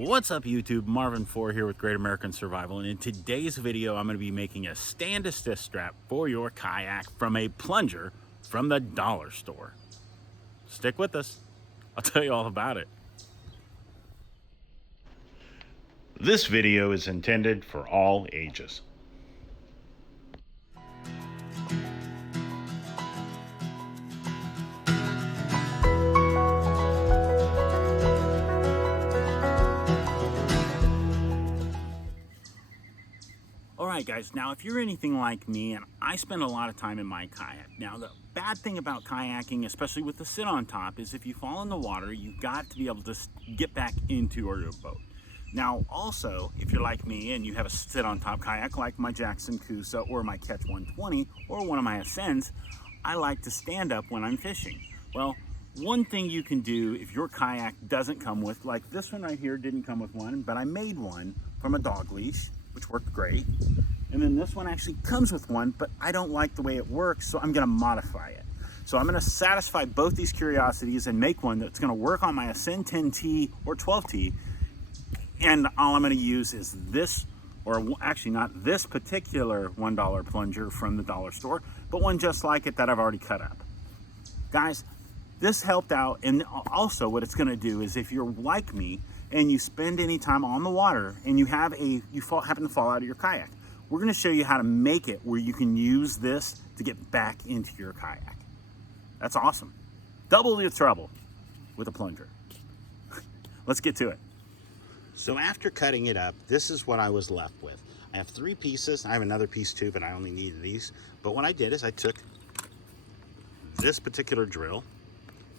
What's up YouTube, Marvin4 here with Great American Survival, and in today's video I'm going to be making a stand-assist strap for your kayak from a plunger from the dollar store. Stick with us, I'll tell you all about it. This video is intended for all ages. Alright guys, now if you're anything like me, and I spend a lot of time in my kayak. Now the bad thing about kayaking, especially with the sit on top, is if you fall in the water, you've got to be able to get back into your boat. Now also, if you're like me and you have a sit on top kayak like my Jackson Coosa or my Catch 120 or one of my Ascends, I like to stand up when I'm fishing. Well, one thing you can do if your kayak doesn't come with, like this one right here didn't come with one, but I made one from a dog leash, which worked great. And then this one actually comes with one, but I don't like the way it works, so I'm gonna modify it. So I'm gonna satisfy both these curiosities and make one that's gonna work on my Ascend 10T or 12T. And all I'm gonna use is this, or actually not this particular $1 plunger from the dollar store, but one just like it that I've already cut up. Guys, this helped out, and also what it's gonna do is if you're like me, and you spend any time on the water and you have happen to fall out of your kayak, we're gonna show you how to make it where you can use this to get back into your kayak. That's awesome. Double your trouble with a plunger. Let's get to it. So after cutting it up, this is what I was left with. I have 3 pieces. I have another piece too, but I only needed these. But what I did is I took this particular drill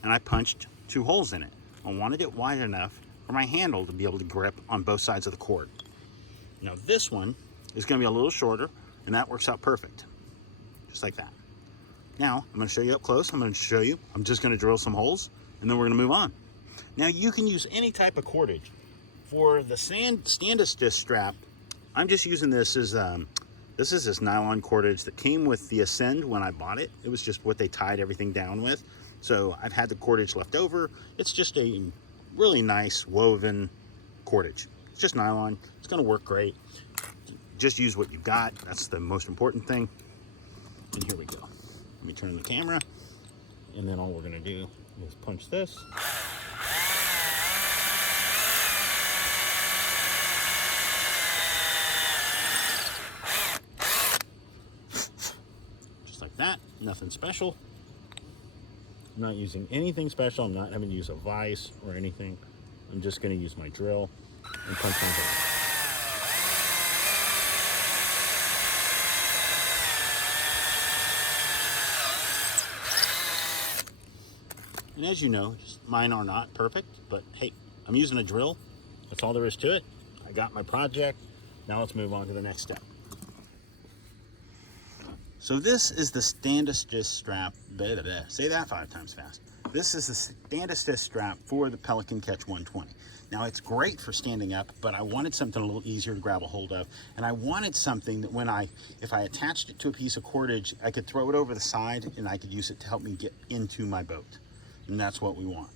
and I punched 2 holes in it. I wanted it wide enough for my handle to be able to grip on both sides of the cord. Now this one is going to be a little shorter, and that works out perfect, just like that. Now I'm going to show you up close. I'm just going to drill some holes, and then we're going to move on. Now you can use any type of cordage. For the stand-assist strap, I'm just using this as this is this nylon cordage that came with the Ascend when I bought it. It was just what they tied everything down with. So I've had the cordage left over. It's just a really nice woven cordage. It's just nylon. It's going to work great. Just use what you've got. That's the most important thing. And here we go. Let me turn the camera, and then all we're going to do is punch this. Just like that. Nothing special. I'm not using anything special. I'm not having to use a vise or anything. I'm just going to use my drill and punch my hole. And as you know, mine are not perfect, but hey, I'm using a drill. That's all there is to it. I got my project. Now let's move on to the next step. So this is the stand-assist strap. Say that 5 times fast. This is the stand-assist strap for the Pelican Catch 120. Now it's great for standing up, but I wanted something a little easier to grab a hold of, and I wanted something that if I attached it to a piece of cordage, I could throw it over the side and I could use it to help me get into my boat. And that's what we want.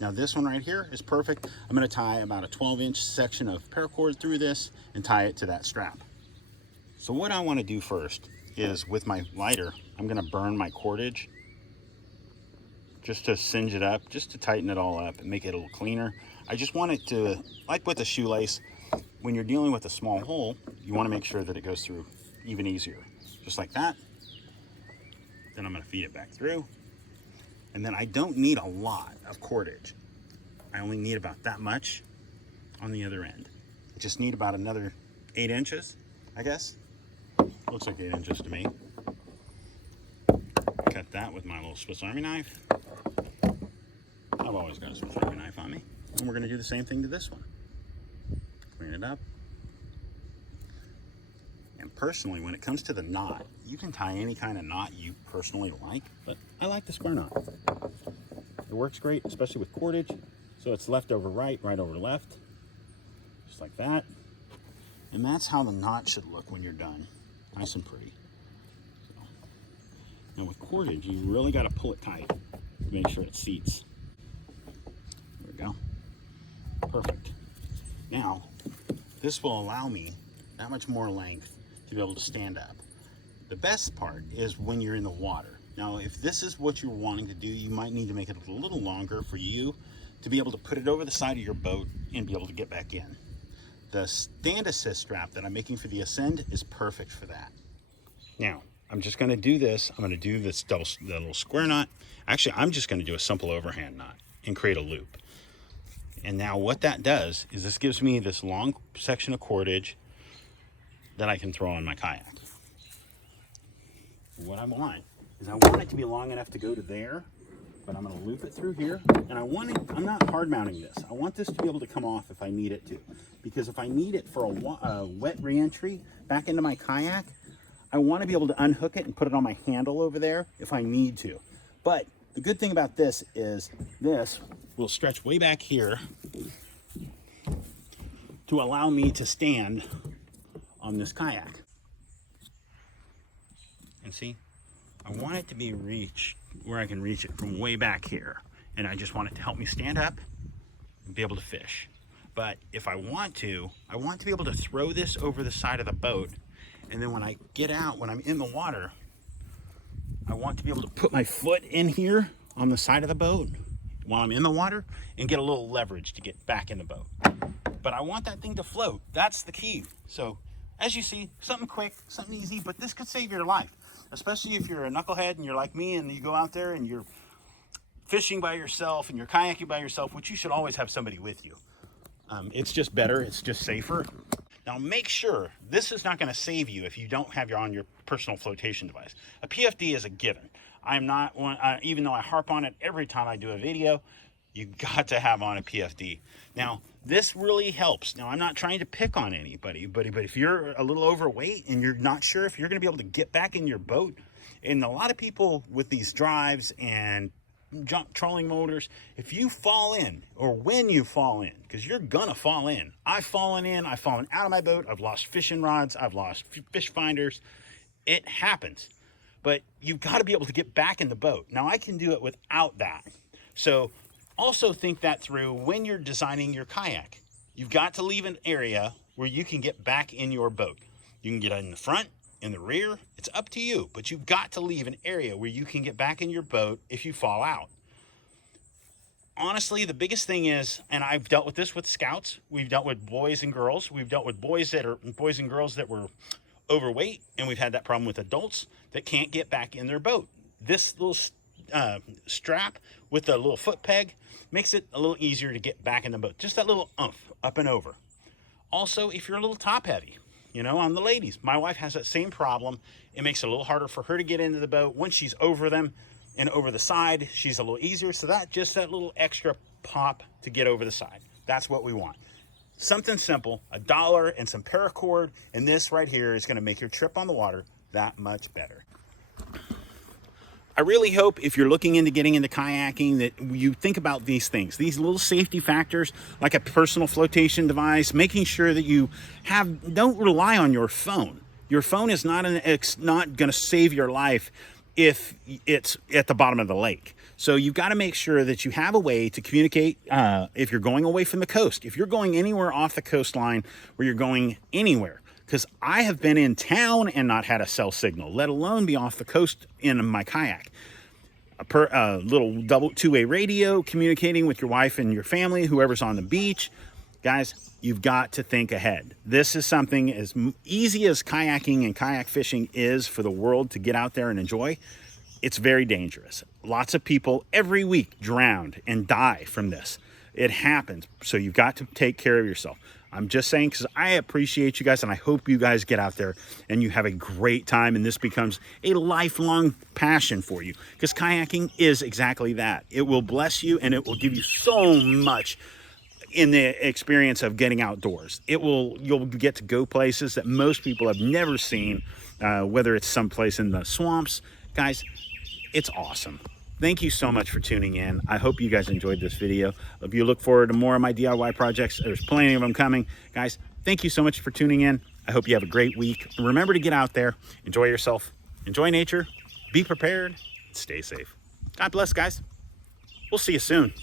Now this one right here is perfect. I'm going to tie about a 12-inch section of paracord through this and tie it to that strap. So what I want to do first is with my lighter, I'm going to burn my cordage just to singe it up, just to tighten it all up and make it a little cleaner. I just want it to, like with a shoelace, when you're dealing with a small hole, you want to make sure that it goes through even easier. Just like that. Then I'm going to feed it back through. And then I don't need a lot of cordage. I only need about that much on the other end. I just need about another 8 inches, I guess. Looks like 8 inches to me. Cut that with my little Swiss Army knife. I've always got a Swiss Army knife on me. And we're gonna do the same thing to this one. Clean it up. And personally, when it comes to the knot, you can tie any kind of knot you personally like, but I like the square knot. It works great, especially with cordage. So it's left over right, right over left, just like that. And that's how the knot should look when you're done. Nice and pretty. So, now with cordage, you really got to pull it tight to make sure it seats. There we go. Perfect. Now, this will allow me that much more length to be able to stand up. The best part is when you're in the water. Now, if this is what you're wanting to do, you might need to make it a little longer for you to be able to put it over the side of your boat and be able to get back in. The stand assist strap that I'm making for the Ascend is perfect for that. Now, I'm just gonna do this. I'm gonna do this the little square knot. Actually, I'm just gonna do a simple overhand knot and create a loop. And now what that does is this gives me this long section of cordage that I can throw on my kayak. What I want is I want it to be long enough to go to there, but I'm going to loop it through here. And I'm not hard mounting this. I want this to be able to come off if I need it to. Because if I need it for a wet re-entry back into my kayak, I want to be able to unhook it and put it on my handle over there if I need to. But the good thing about this is this will stretch way back here to allow me to stand on this kayak. And see, I want it to be reached where I can reach it from way back here. And I just want it to help me stand up and be able to fish. But if I want to be able to throw this over the side of the boat. And then when I get out, when I'm in the water, I want to be able to put my foot in here on the side of the boat while I'm in the water and get a little leverage to get back in the boat. But I want that thing to float. That's the key. So as you see, something quick, something easy, but this could save your life. Especially if you're a knucklehead and you're like me and you go out there and you're fishing by yourself and you're kayaking by yourself, which you should always have somebody with you. It's just better, it's just safer. Now make sure this is not going to save you if you don't have on your personal flotation device. A PFD is a given. I'm not one, even though I harp on it every time I do a video, you got to have on a PFD. Now this really helps. Now I'm not trying to pick on anybody, but if you're a little overweight and you're not sure if you're going to be able to get back in your boat, and a lot of people with these drives and trolling motors, if you fall in, or when you fall in, because you're gonna fall in. I've fallen in, I've fallen out of my boat, I've lost fishing rods, I've lost fish finders. It happens. But you've got to be able to get back in the boat. Now I can do it without that. So also think that through when you're designing your kayak. You've got to leave an area where you can get back in your boat. You can get in the front, in the rear, it's up to you, but you've got to leave an area where you can get back in your boat if you fall out. Honestly, the biggest thing is, and I've dealt with this with scouts, we've dealt with boys and girls, we've dealt with boys and girls that were overweight, and we've had that problem with adults that can't get back in their boat. This little strap with a little foot peg makes it a little easier to get back in the boat. Just that little oomph up and over. Also, if you're a little top heavy, you know, on the ladies, my wife has that same problem. It makes it a little harder for her to get into the boat. Once she's over them and over the side, she's a little easier. So that little extra pop to get over the side. That's what we want. Something simple, $1 and some paracord, and this right here is going to make your trip on the water that much better. I really hope if you're looking into getting into kayaking that you think about these things, these little safety factors, like a personal flotation device, making sure that you don't rely on your phone. Your phone is not going to save your life if it's at the bottom of the lake. So you've got to make sure that you have a way to communicate if you're going away from the coast. If you're going anywhere off the coastline where you're going anywhere, because I have been in town and not had a cell signal, let alone be off the coast in my kayak. A little two-way radio communicating with your wife and your family, whoever's on the beach. Guys, you've got to think ahead. This is something as easy as kayaking and kayak fishing is for the world to get out there and enjoy. It's very dangerous. Lots of people every week drown and die from this. It happens. So you've got to take care of yourself. I'm just saying because I appreciate you guys, and I hope you guys get out there and you have a great time and this becomes a lifelong passion for you, because kayaking is exactly that. It will bless you and it will give you so much in the experience of getting outdoors. You'll get to go places that most people have never seen, whether it's someplace in the swamps. Guys, it's awesome. Thank you so much for tuning in. I hope you guys enjoyed this video. If you look forward to more of my DIY projects, there's plenty of them coming. Guys, thank you so much for tuning in. I hope you have a great week. And remember to get out there, enjoy yourself, enjoy nature, be prepared, stay safe. God bless, guys. We'll see you soon.